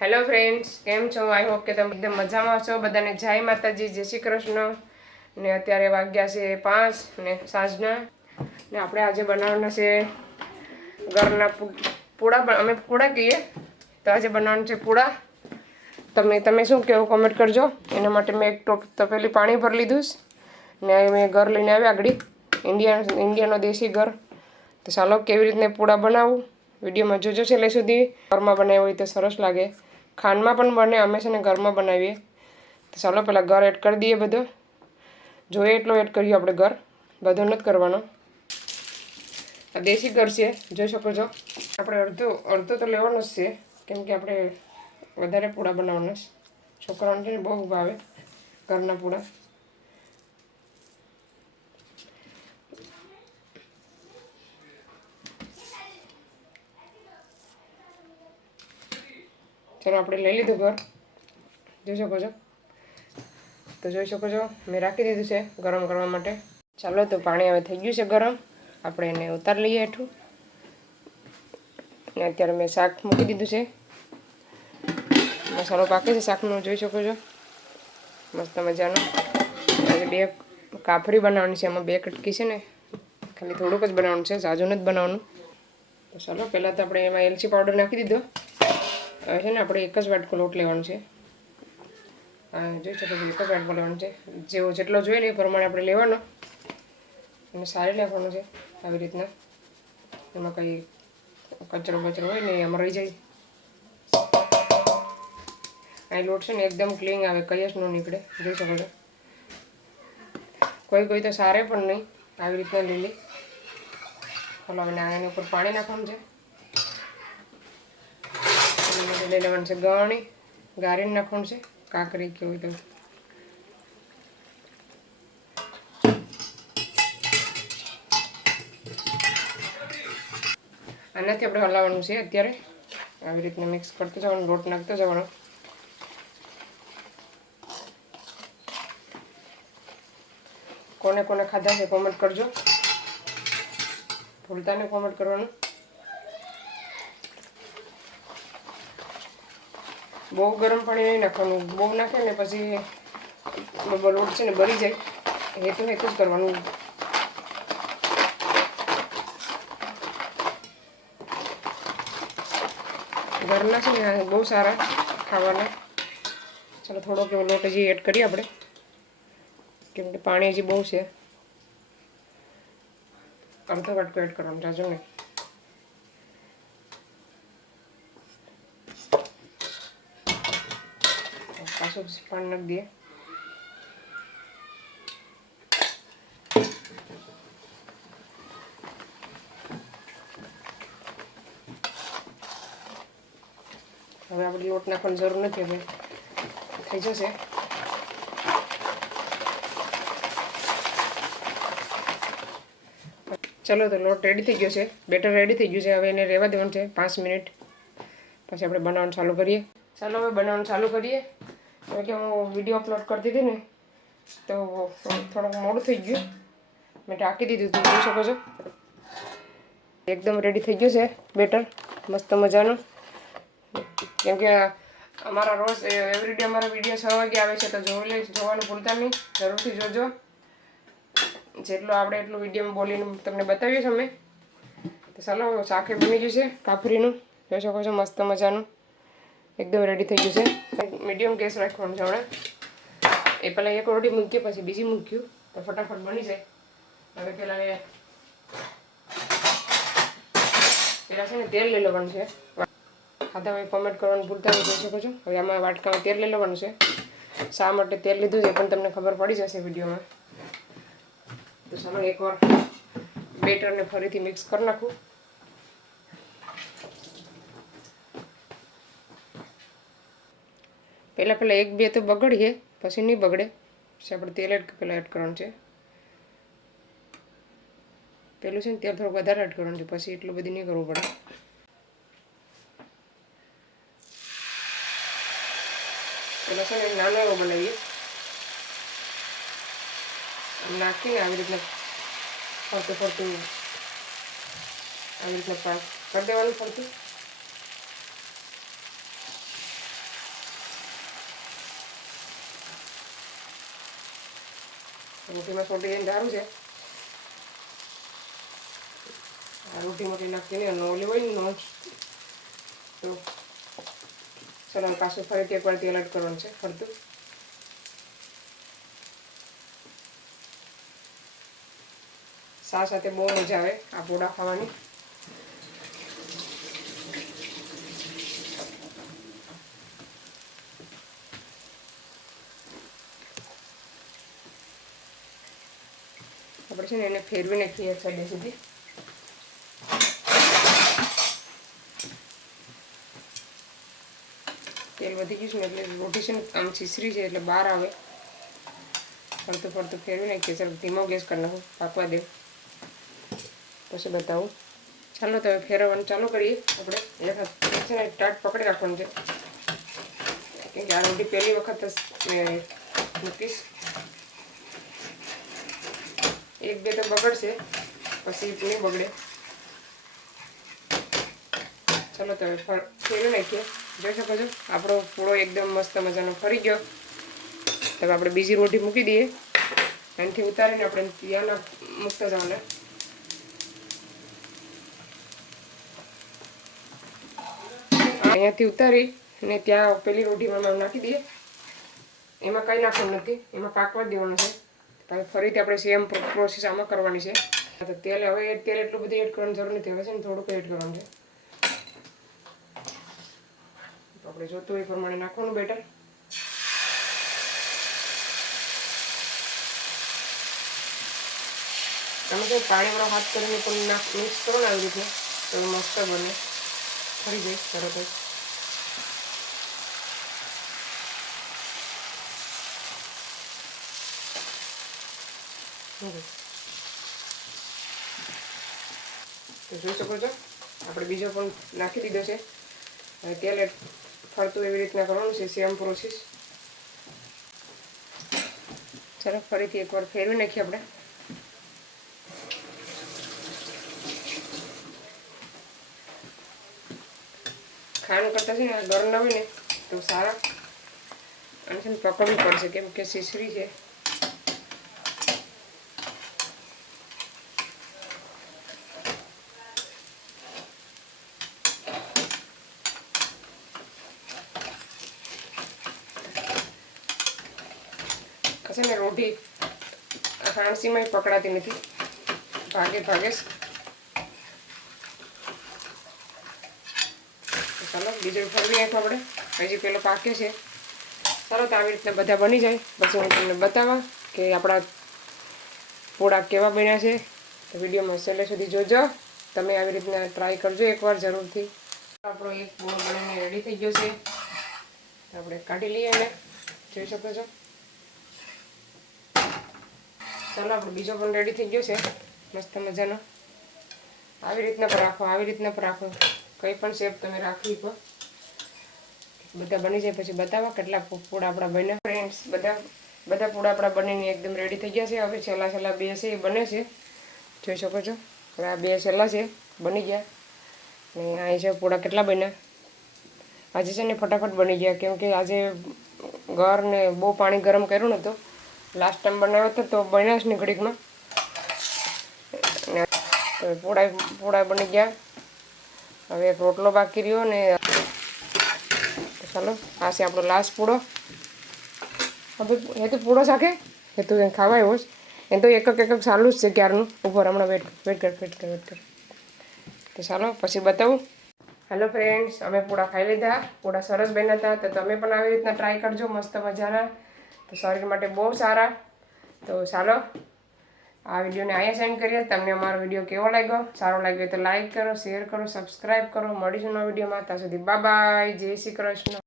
Hello friends, કેમ છો? I hope કે તમે એકદમ મજામાં છો. બધાને જય માતાજી, જય શ્રી કૃષ્ણ. ને અત્યારે વાગ્યા છે 5 ને સાંજના. ને આપણે આજે બનાવવાના છે ઘરના પૂડા. અમે પૂડા કહીએ તો આજે બનાવવાનું છે પૂડા. તમે શું કહેવું કોમેન્ટ કરજો. એના માટે મેં એક તપેલી પાણી ભરી લીધું ને મેં ઘર લઈને આવ્યા આગળ ઇન્ડિયાનો દેશી ઘર. તો ચાલો કેવી રીતને પૂડા બનાવું વિડીયોમાં જોજો છેલ્લે સુધી. ઘરમાં બનાવ્યું હોય તો સરસ લાગે. ખાંડમાં પણ બને, અમે છે ને ઘરમાં બનાવીએ. તો ચાલો પહેલાં ઘર એડ કરી દઈએ. બધો જોઈએ એટલો એડ કરીએ આપણે. ઘર બધો નથી કરવાનો. આ દેશી ઘર છે, જોઈ શકો છો. આપણે અડધો તો લેવાનો જ છે, કેમ કે આપણે વધારે પૂડા બનાવવાના. છોકરાઓને છે ને બહુ ભાવે ઘરના પૂડા. ચાલો આપણે લઈ લીધું ઘર, જોઈ શકો છો. તો જોઈ શકો છો મેં રાખી દીધું છે ગરમ કરવા માટે. ચાલો તો પાણી હવે થઈ ગયું છે ગરમ. આપણે એને ઉતારી લઈએ હેઠું. ને અત્યારે મેં શાક મૂકી દીધું છે. મસાલો પાકે છે શાકનો, જોઈ શકો છો. મસ્ત મજાનું. આજે 2 કાફરી બનાવવાની છે. એમાં 2 કટકી છે ને, ખાલી થોડુંક જ બનાવવાનું છે, ઝાઝું નથી બનાવવાનું. તો ચાલો પહેલાં તો આપણે એમાં એલચી પાવડર નાખી દીધો. હવે છે ને આપણે એક જ વાટકો લોટ લેવાનો છે. જોઈ શકો છો, એક જ વાટકો લેવાનો છે. જેટલો જોઈએ ને એ પ્રમાણે આપણે લેવાનો અને સારી નાખવાનું છે આવી રીતના. એમાં કંઈ કચરો હોય ને એમાં રહી જાય. આ લોટ છે ને એકદમ ક્લીન આવે, કંઈ જ ન નીકળે, જોઈ શકો છો. કોઈ તો સારે પણ નહીં. આવી રીતના લીલી હલાવીને આની ઉપર પાણી નાખવાનું છે. લઈ લેવાનું છે ગારીને નાખવાનું છે, કાકરી કે હોય તો. આનાથી આપણે હલાવવાનું છે અત્યારે. આવી રીતના મિક્સ કરતો જવાનું, લોટ નાખતો જવાનો. કોને ખાધા છે કોમેન્ટ કરજો, ભૂલતા ને કોમેન્ટ કરવાનું. બહુ ગરમ પાણી નહીં નાખવાનું. બહુ નાખે ને પછી લોટ છે ને બળી જાય. હેતું જ કરવાનું. ઘરના છે ને બહુ સારા ખાવાના. ચાલો થોડોક એવો લોટ હજી એડ કરીએ આપણે, કેમ કે પાણી હજી બહુ છે. અડધો વાટકો એડ કરવાનું, જાજો નહીં. પાછું પાણી નાખી દઈએ. હવે આપણે લોટ નાખવાની જરૂર નથી, હવે થઈ જશે. ચલો તો લોટ રેડી થઈ ગયો છે, બેટર રેડી થઈ ગયું છે. હવે એને રહેવા દેવાનું છે 5 મિનિટ. પછી આપણે બનાવવાનું ચાલુ કરીએ. ચાલો હવે બનાવવાનું ચાલુ કરીએ. એટલે કે હું વિડીયો અપલોડ કરતી હતી ને તો થોડુંક મોડું થઈ ગયું. મેં ઢાંકી દીધું હતું, જોઈ શકો છો. એકદમ રેડી થઈ ગયું છે બેટર, મસ્ત મજાનું. કેમ કે અમારા રોજ એવરીડે અમારા વિડીયો 6 વાગે આવે છે, તો જોવાનું ભૂલતા નહીં, જરૂરથી જોજો. જેટલું આપણે એટલું વિડીયોમાં બોલીને તમને બતાવીએ અમે. તો ચાલો શાકે બની ગયું છે કાફરીનું, જોઈ શકો છો. મસ્ત મજાનું એકદમ રેડી થઈ ગયું છે. મીડિયમ ગેસ રાખવાનું છે હમણાં. એ પહેલાં એક રોટી મૂકી, પછી બીજી મૂક્યું, તો ફટાફટ બની જાય. હવે પહેલાં છે ને તેલ લઈ લેવાનું છે. ખાધા હોય કોમેન્ટ કરવાનું ભૂલતા નહીં, જોઈ શકો છો. હવે આમાં વાટકામાં તેલ લઈ લેવાનું છે. શા માટે તેલ લીધું છે પણ તમને ખબર પડી જશે વિડીયોમાં. તો ચાલો એકવાર બેટરને ફરીથી મિક્સ કરી નાખું. પહેલાં 1-2 તો બગડીએ, પછી નહીં બગડે. પછી આપણે તેલ પહેલાં એડ કરવાનું છે. પેલું છે ને તેલ થોડુંક વધારે એડ કરવાનું છે, પછી એટલું બધું નહીં કરવું પડે. પેલા છે ને નાનો એવો બનાવીએ, નાખીને આવી રીતના ફરતું આવી રીતના કરી દેવાનું ફરતું. રોટીમાં સોટી જઈને સારું છે. આ રોટીમાંથી નાખીને નોલી હોય ને નો તો ચલો પાછું ફરીથી એકવાર તેલ એડ કરવાનું છે ફરતું. સાથે બહુ મજા આવે આ પૂડા ખાવાની. આપણે છે ને એને ફેરવી નાખીએ સાઈડ સુધી. તેલ વધી ગયું છે ને એટલે રોટી છે ને આમ છીસરી છે એટલે બહાર આવે. ફરતું ફરતું ફેરવી નાખીએ. ચાલો ધીમો ગેસ કરી નાખું, પાકવા દે પછી બતાવું. ચાલો તો ફેરવવાનું ચાલુ કરીએ. આપણે એક છે ને ટાટ પકડી રાખવાનું છે કેમ કે આ રોટી પહેલી વખત મૂકીશ. એક બે તો બગડશે પછી નહીં બગડે. ચાલો તો ફેરવી નાખીએ. જોઈ શકો છો આપણો પૂળો એકદમ મસ્ત મજાનો ફરી ગયો. હવે આપણે બીજી રોટી મૂકી દઈએ. એનાથી ઉતારીને આપણે ત્યાંના મૂકતા જવાના. અહીંયાથી ઉતારી અને ત્યાં પેલી રોટીમાં નાખી દઈએ. એમાં કંઈ નાખવાનું નથી, એમાં પાકવા જ દેવાનું છે. હવે ફરીથી આપણે સેમ પ્રોસેસ આમાં કરવાની છે. તો તેલ હવે તેલ એટલું બધું એડ કરવાની જરૂર નથી. હવે છે ને થોડુંક એડ કરવાનું છે. તો આપણે જોતું એ પ્રમાણે નાખવાનું બેટર. તમે કંઈ પાણીવાળો હાથ કરીને પણ મિક્સ કરો ને આવી રીતે તો મસ્ત બને. ફરી જઈશ તરત જ. તો જોઈ શકો છો આપણે બીજો પણ નાખી દીધો છે. હવે તેલ ફરતું એવી રીતના કરવાનું છે સેમ પ્રોસેસ. ચાલો ફરીથી એકવાર ફેરવી નાખીએ આપણે. ખાંડ કરતાં છે ને ગરમ ના હોય ને તો સારા અને છે ને પકડવું પડશે કેમ કે સીસરી છે. છે ને રોટી હાંસીમાં પકડાતી નથી, ભાગે ભાગે. ચાલો બીજું ફરવી નાખો આપણે. હજી પેલો પાકે છે. ચાલો તો આવી રીતના બધા બની જાય પછી હું તમને બતાવવા કે આપણા પૂડા કેવા બન્યા છે. તો વિડીયોમાં છેલ્લે સુધી જોજો. તમે આવી રીતના ટ્રાય કરજો એકવાર જરૂરથી. આપણો એક પૂડો બનીને રેડી થઈ ગયો છે. આપણે કાઢી લઈએ એને. જોઈ શકો છો. ચાલો આપણે બીજો પણ રેડી થઈ ગયો છે મસ્ત મજાનો. આવી રીતના પર રાખો, આવી રીતના પર રાખો. કંઈ પણ શેપ તમે રાખવી તો બધા બની જાય પછી બતાવો કેટલા પૂડા આપણા બન્યા. ફ્રેન્ડ્સ બધા પૂડા આપણા બનીને એકદમ રેડી થઈ ગયા છે. હવે છેલ્લા બે છે એ બને છે. જોઈ શકો છો હવે આ બે છેલ્લા છે બની ગયા. ને અહીં છે પૂડા કેટલા બન્યા. આજે છે ને ફટાફટ બની ગયા કેમ કે આજે ને બહુ પાણી ગરમ કર્યું નહોતું. લાસ્ટ ટાઈમ બનાવ્યો હતો તો બન્યા જ ને ઘડીકમાં. તો પૂડા બની ગયા. હવે એક રોટલો બાકી રહ્યો ને. ચાલો આ છે આપણો લાસ્ટ પૂડો. હવે એ તો પૂડો શાકે એ તો ખાવા એવો જ. એ તો એક ચાલુ જ છે ક્યારનું. ઉપર હમણાં વેટ કર. તો ચાલો પછી બતાવું. હેલો ફ્રેન્ડ્સ, અમે પૂડા ખાઈ લીધા. પૂડા સરસ બન્યા હતા. તો તમે પણ આવી રીતના ટ્રાય કરજો મસ્ત મજાના. તો શરીર માટે બહુ સારા. તો ચાલો આ વિડીયોને અહીંયા સેન્ડ કરીએ. તમને અમારો વિડીયો કેવો લાગ્યો? સારો લાગ્યો તો લાઈક કરો, શેર કરો, સબસ્ક્રાઈબ કરો. મળીશું નવા વિડીયોમાં. ત્યાં સુધી બાય બાય. જય શ્રી કૃષ્ણ.